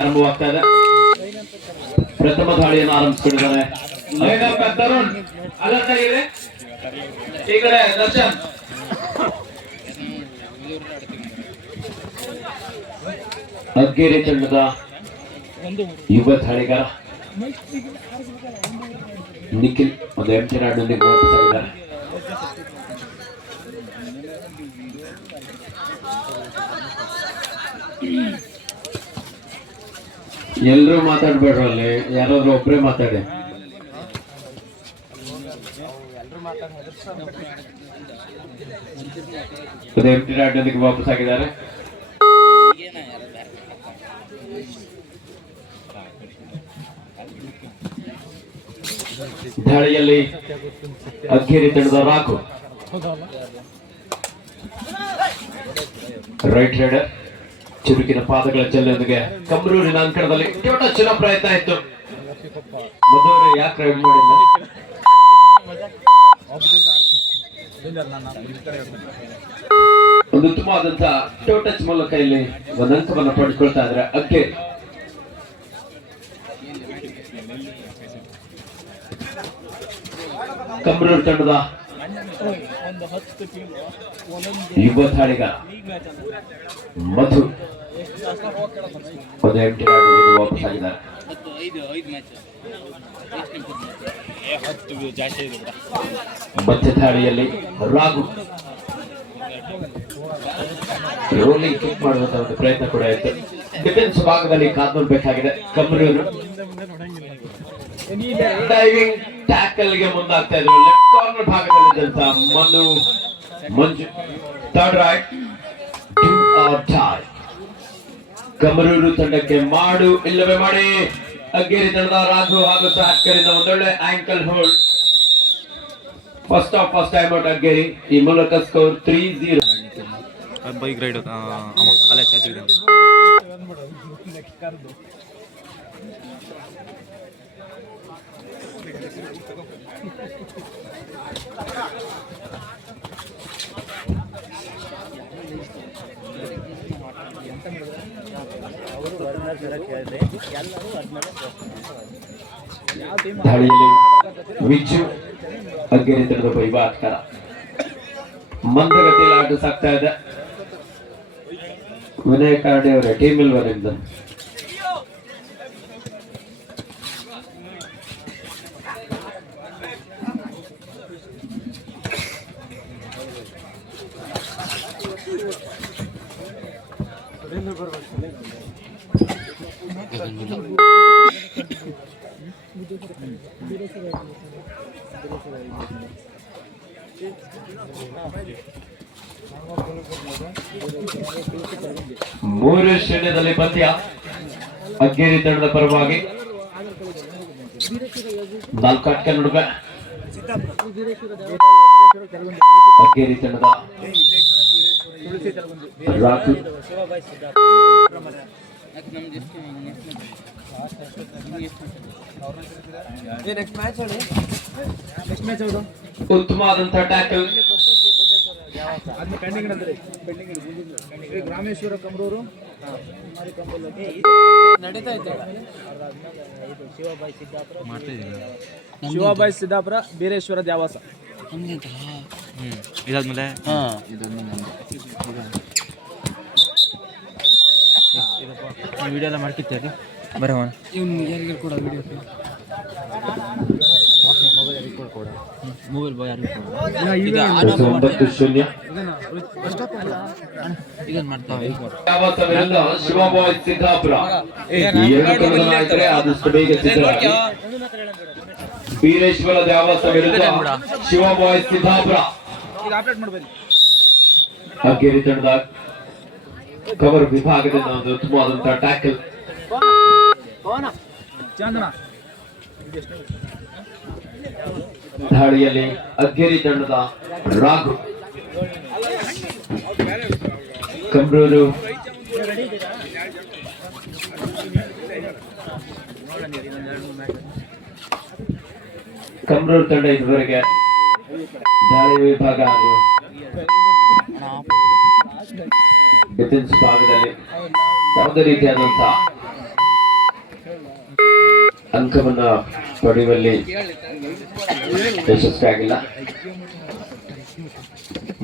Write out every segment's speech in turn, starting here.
ಆರಂಭವಾಗ್ತಾ ಇದೆ. ಪ್ರಥಮ ದಾಳಿಯನ್ನು ಆರಂಭಿಸಿದ್ದಾರೆ. ತರುಣ್ ಅಲರ್ಟ್ ಆಗಿದೆ. ಈ ಕಡೆ ದರ್ಶನ್ ಅಗ್ಗೇರಿ ತಂಡದ ಯುವ ದಾಳಿಗಾರ ನಿಖಿಲ್ ಒಂದು ಎಂಟಿ ನಾಡಿನಲ್ಲಿ ವಾಪಸ್ಸಾಗಿದ್ದಾರೆ. ಎಲ್ಲರೂ ಮಾತಾಡ್ಬೇಡ್ರು, ಅಲ್ಲಿ ಯಾರಾದ್ರೂ ಒಬ್ಬರೇ ಮಾತಾಡಿ. ಎಂಟಿ ನಾಡಿನಲ್ಲಿ ವಾಪಸ್ಸಾಗಿದ್ದಾರೆ. ದಾಳಿಯಲ್ಲಿ ಅಗ್ಗೇರಿ ತಂಡದ ರಾಘು ರೈಟ್ ರೈಡರ್ ಚುರುಕಿನ ಪಾದಗಳ ಚೆಲ್ಲೊಂದಿಗೆ ಕಮರೂರಿನ ಅಂಕಣದಲ್ಲಿ ಚಲೋ ಪ್ರಯತ್ನ ಇತ್ತು. ಮಧುವರೆ ಯಾಕೆ ರೈಡ್ ಮಾಡಿಲ್ಲ? ಒಂದು ಉತ್ತಮವಾದಂತಹ ಟೋ ಟಚ್ ಮೂಲಕ ಇಲ್ಲಿ ಒಂದು ಅಂಕವನ್ನು ಪಡೆದುಕೊಳ್ತಾ ಇದ್ರೆ ಅಗ್ಗೇರಿ. ಕಮರೂರು ತಂಡದ ಯುವ ದಾಳಿಗಾರ ಮಧು ಒಂದು ಎಂಟಿ ನಾಡಿನಲ್ಲಿ ವಾಪಸ್ಸಾಗಿದ್ದಾರೆ. ಮಧ್ಯ ದಾಳಿಯಲ್ಲಿ ರಾಘು ರೋಲಿಂಗ್ ಕಿಕ್ ಮಾಡುವಂತಹ ಒಂದು ಪ್ರಯತ್ನ ಕೂಡ ಇತ್ತು. ಡಿಫೆನ್ಸ್ ಭಾಗದಲ್ಲಿ ಕಾದ್ಕೊಳ್ಬೇಕಾಗಿದೆ. ಕಮರೂರು ಡೈವಿಂಗ್ ಟ್ಯಾಕಲ್ ಗೆ ಮುಂದಾಗ್ತಾ ಇದ್ರು. ಲೆಫ್ಟ್ ಕಾರ್ನರ್ ಭಾಗದಲ್ಲಿದ್ದಂತ Manju third raid do or die. Kamaruru ತಂಡಕ್ಕೆ ಮಾಡು ಇಲ್ಲವೇ ಮಾಡಿ. ಅಗ್ಗೇರಿ ತಂಡದ ರಾಘು ಹಾಗೂ ಸಹಕರಿಂದ ಒಂದೊಳ್ಳೆ ankle hold. First time out Aggeri. ಈ ಮೂಲಕ ಸ್ಕೋರ್ 3-0. ಬೈಕ್ ರೈಡ್ ಅಲ್ಲೇ ಚಾಚಿದೆ. ದಾಳಿಯಲ್ಲಿ ವಿಜು ಅಗ್ಗೇರಿ ತಂಡದ ಒಬ್ಬ ಆಟಗಾರ ಮಂದಗತಿಯಲ್ಲಿ ಆಟ ಸಾಕ್ತಾ ಇದೆ. ವಿನಯ್ ಕಾರ್ಡೆ ಅವರ ಟೀಮ್ ಇಲ್ವರಿಂದ ಮೂರು ಶೂನ್ಯದಲ್ಲಿ ಪಂದ್ಯ ಅಗ್ಗೇರಿ ತಂಡದ ಪರವಾಗಿ. 4 ಅಟ್ಕ ನಡುವೆ ಅಗ್ಗೇರಿ ತಂಡದ ರಾಘು ಉತ್ತಮವಾದಂತಹ ಟ್ಯಾಕಲ್. ರಾಮೇಶ್ವರ ಕಮರೂರು ನಡೀತಾ ಇತ್ತು. ಶಿವಬಾಯಿ ಸಿದ್ದಾಪುರ ಬೀರೇಶ್ವರ ದ್ಯಾವಾಸ. ಇದಾದ್ಮೇಲೆ ವಿಡಿಯೋ ಎಲ್ಲ ಮಾಡ್ಕಿರ್ತೀರಿ ಬರವ ಯಾರಿಗೆ ಕೂಡ ವಿಡಿಯೋ ಮೊಬೈಲ್ ಬಾಯ್ ಯಾರಿಗೆ ಇದನ್ನ ಮಾಡ್ತಾವೆ. ಶಿವಬಾಯ್ ಸಿದ್ದಾಪುರ ಆದಷ್ಟು ಬೇಗ ಸಿದ್ಧರಾಗಿ. ಬೀರೇಶ್ವರ ದ್ಯಾವಾಸ ವಿರುದ್ಧ ಶಿವಬಾಯ್ ಸಿದ್ದಾಪುರ. ಅಗ್ಗೇರಿ ತಂಡದ ಕವರ್ ವಿಭಾಗದಿಂದ ಒಂದು ಉತ್ತಮವಾದಂತಹ ಟ್ಯಾಕಲ್. ದಾಳಿಯಲ್ಲಿ ಅಗ್ಗೇರಿ ತಂಡದ ರಾಘು ಕಮರೂರು ತಂಡ ಇದುವರೆಗೆ ದಾಳಿ ವಿಭಾಗ ಹಾಗೂ ಡಿಫೆನ್ಸ್ ಭಾಗದಲ್ಲಿ ಯಾವುದೇ ರೀತಿಯಾದಂತಹ ಅಂಕವನ್ನ ಪಡೆಯುವಲ್ಲಿ ಯಶಸ್ವಿಯಾಗಿಲ್ಲ.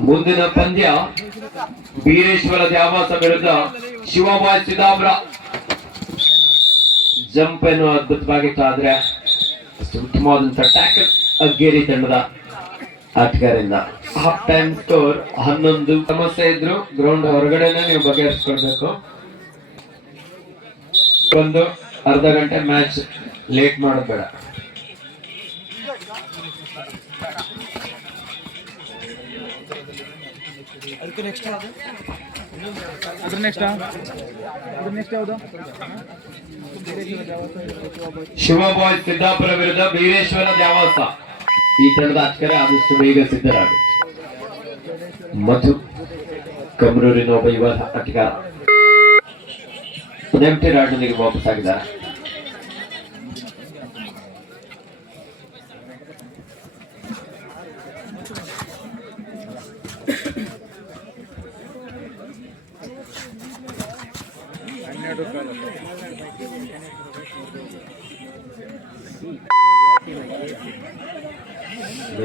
ಮುಂದಿನ ಪಂದ್ಯ ಬೀರೇಶ್ವರ ದ್ಯಾವಾಸ ವಿರುದ್ಧ ಶಿವಬಾಯ್ ಸಿದ್ದಾಪುರ. ಜಂಪ್ ಏನು ಅದ್ಭುತವಾಗಿತ್ತು, ಆದ್ರೆ ಉತ್ತಮವಾದಂತಹ ಟ್ಯಾಕಲ್ ಅಗ್ಗೇರಿ ತಂಡದ ಆಟಗಾರರಿಂದ. Half time score 11. ಸಮಸ್ಯೆ ಇದ್ರು ಗ್ರೌಂಡ್ ಹೊರಗಡೆನೆ ನೀವು ಬಗೆಹರಿಸ್ಕೊಳ್ಬೇಕು. ಒಂದು ಅರ್ಧ ಗಂಟೆ ಮ್ಯಾಚ್ ಲೇಟ್ ಮಾಡೋದು ಬೇಡ. ಶಿವಬಾಯ್ ಸಿದ್ದಾಪುರ ವಿರುದ್ಧ ಬೀರೇಶ್ವರ ದ್ಯಾವಾಸ. ಈ ತಂಡದ ಆಟಗಾರ ಆದಷ್ಟು ಬೇಗ ಸಿದ್ಧರಾಗಿ. ಮಧು ಕಮರೂರಿನ ಒಬ್ಬ ಯುವ ಆಟಗಾರ ಎಂಟಿ ರಾಡ್ನೊಂದಿಗೆ ವಾಪಸ್ ಆಗಿದ್ದಾರೆ.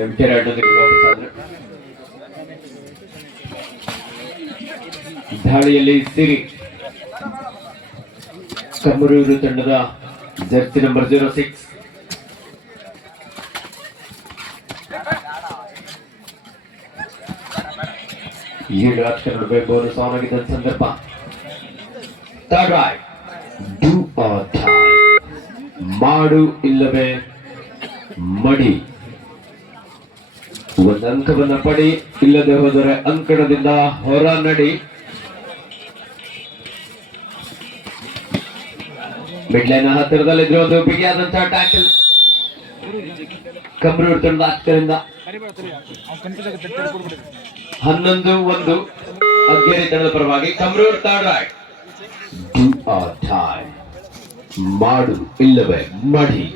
ಎಂಟಿ ರಾಡ್ನೊಂದಿಗೆ ವಾಪಸ್ ಆದ್ರು. ದಾಳಿಯಲ್ಲಿ ಸಿರಿ ಕಮರೂರು ತಂಡದ ಜರ್ಸಿ ನಂಬರ್ 06. ಏಳು ಆಟಗಾರರ ನಡುವೆ ಬೋನಸ್ ಆನ್ ಆಗಿದ್ದ ಸಂದರ್ಭ. Third raid, do or die, ಮಾಡು ಇಲ್ಲವೇ ಮಡಿ. ಒಂದು ಅಂಕವನ್ನ ಪಡಿ, ಇಲ್ಲದೆ ಹೋದರೆ ಅಂಕಣದಿಂದ ಹೊರ ನಡಿ. ಮಿಡ್ಲೈನ್ ಹತ್ತಿರದಲ್ಲಿದ್ರು ಒಂದು ಬಿಗಿಯಾದಂತಹ ಟ್ಯಾಕಲ್ ಕಮರೂರು ತಂಡದ ಆಟಗಾರರಿಂದ. 11-1 ಅಗ್ಗೇರಿ ತಂಡದ ಪರವಾಗಿ. Kamaruru third raid, do or die, ಮಾಡು ಇಲ್ಲವೇ ಮಡಿ.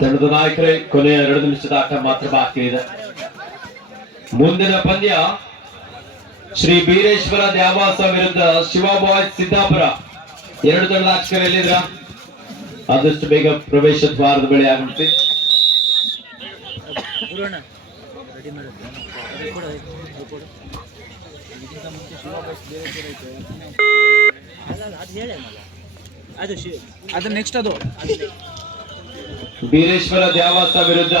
ತಂಡದ ನಾಯಕರೇ, ಕೊನೆಯ 2 ನಿಮಿಷದ ಆಟ ಮಾತ್ರ ಬಾಕಿ ಇದೆ. ಮುಂದಿನ ಪಂದ್ಯ ಶ್ರೀ ಬೀರೇಶ್ವರ ದ್ಯಾವಾಸ ವಿರುದ್ಧ ಶಿವಬಾಯ್ ಸಿದ್ದಾಪುರ. 2 ತಂಡದ ಆಟಗಾರರು ಎಲ್ಲಿದ್ರ? ಆದಷ್ಟು ಬೇಗ ಪ್ರವೇಶ ದ್ವಾರದ ಬಳಿ ಆಗಮಿಸಿ. ಅದು ನೆಕ್ಸ್ಟ್ ಅದು ಬೀರೇಶ್ವರ ದ್ಯಾವಾಸ ವಿರುದ್ಧ